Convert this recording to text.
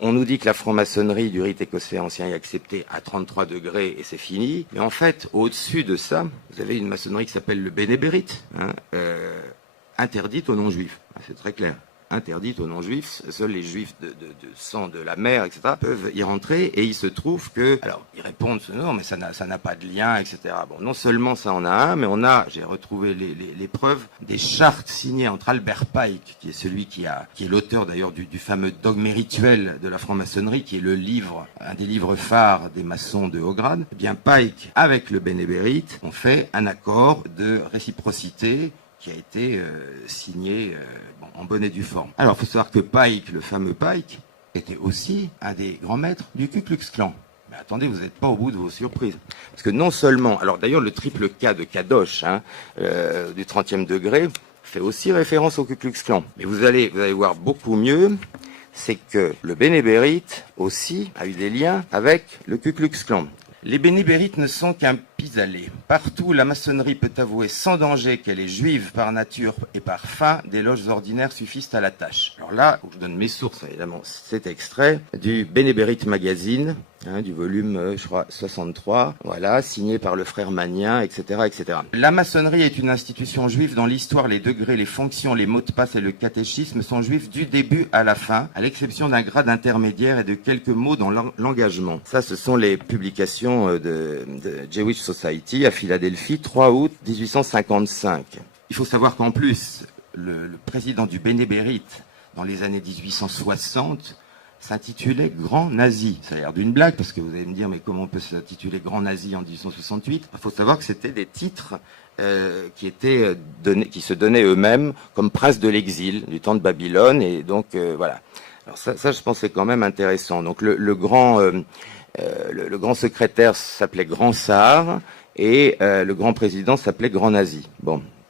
on nous dit que la franc-maçonnerie du rite écossais ancien est acceptée à 33 degrés et c'est fini. Mais en fait, au-dessus de ça, vous avez une maçonnerie qui s'appelle le bénébérite, interdite aux non-juifs. C'est très clair. Interdite aux non-juifs, seuls les juifs de sang de la mer, etc., peuvent y rentrer, et il se trouve que, alors, ils répondent, non, mais ça n'a pas de lien, etc. Bon, non seulement ça en a un, mais j'ai retrouvé les preuves des chartes signées entre Albert Pike, qui est celui qui est l'auteur d'ailleurs du fameux dogme rituel de la franc-maçonnerie, qui est le livre, un des livres phares des maçons de haut grade. Eh bien, Pike, avec le bénébérite, ont fait un accord de réciprocité qui a été signé en bonne et due forme. Alors, il faut savoir que Pike, le fameux Pike, était aussi un des grands maîtres du Ku Klux Klan. Mais attendez, vous n'êtes pas au bout de vos surprises. Parce que non seulement... Alors d'ailleurs, le triple K de Kadosh, du 30e degré, fait aussi référence au Ku Klux Klan. Mais vous allez voir beaucoup mieux, c'est que le bénébérite aussi a eu des liens avec le Ku Klux Klan. Les bénébérites ne sont qu'un pis-aller. Partout, la maçonnerie peut avouer sans danger qu'elle est juive par nature et par fin, des loges ordinaires suffisent à la tâche. Alors là, je donne mes sources, évidemment, cet extrait du Bénébérite Magazine, du volume, je crois, 63, voilà, signé par le frère Magnien, etc., etc. La maçonnerie est une institution juive dont l'histoire, les degrés, les fonctions, les mots de passe et le catéchisme sont juifs du début à la fin, à l'exception d'un grade intermédiaire et de quelques mots dans l'engagement. Ça, ce sont les publications de Jewish Society à Philadelphie, 3 août 1855. Il faut savoir qu'en plus, le président du Bénébérite, dans les années 1860, s'intitulait Grand Nazi. Ça a l'air d'une blague, parce que vous allez me dire, mais comment on peut s'intituler Grand Nazi en 1868 ? Il faut savoir que c'était des titres qui se donnaient eux-mêmes comme princes de l'exil du temps de Babylone, et donc voilà. Alors ça, je pense, c'est quand même intéressant. Donc le grand secrétaire s'appelait Grand Sar, et le grand président s'appelait Grand Nazi. Bon.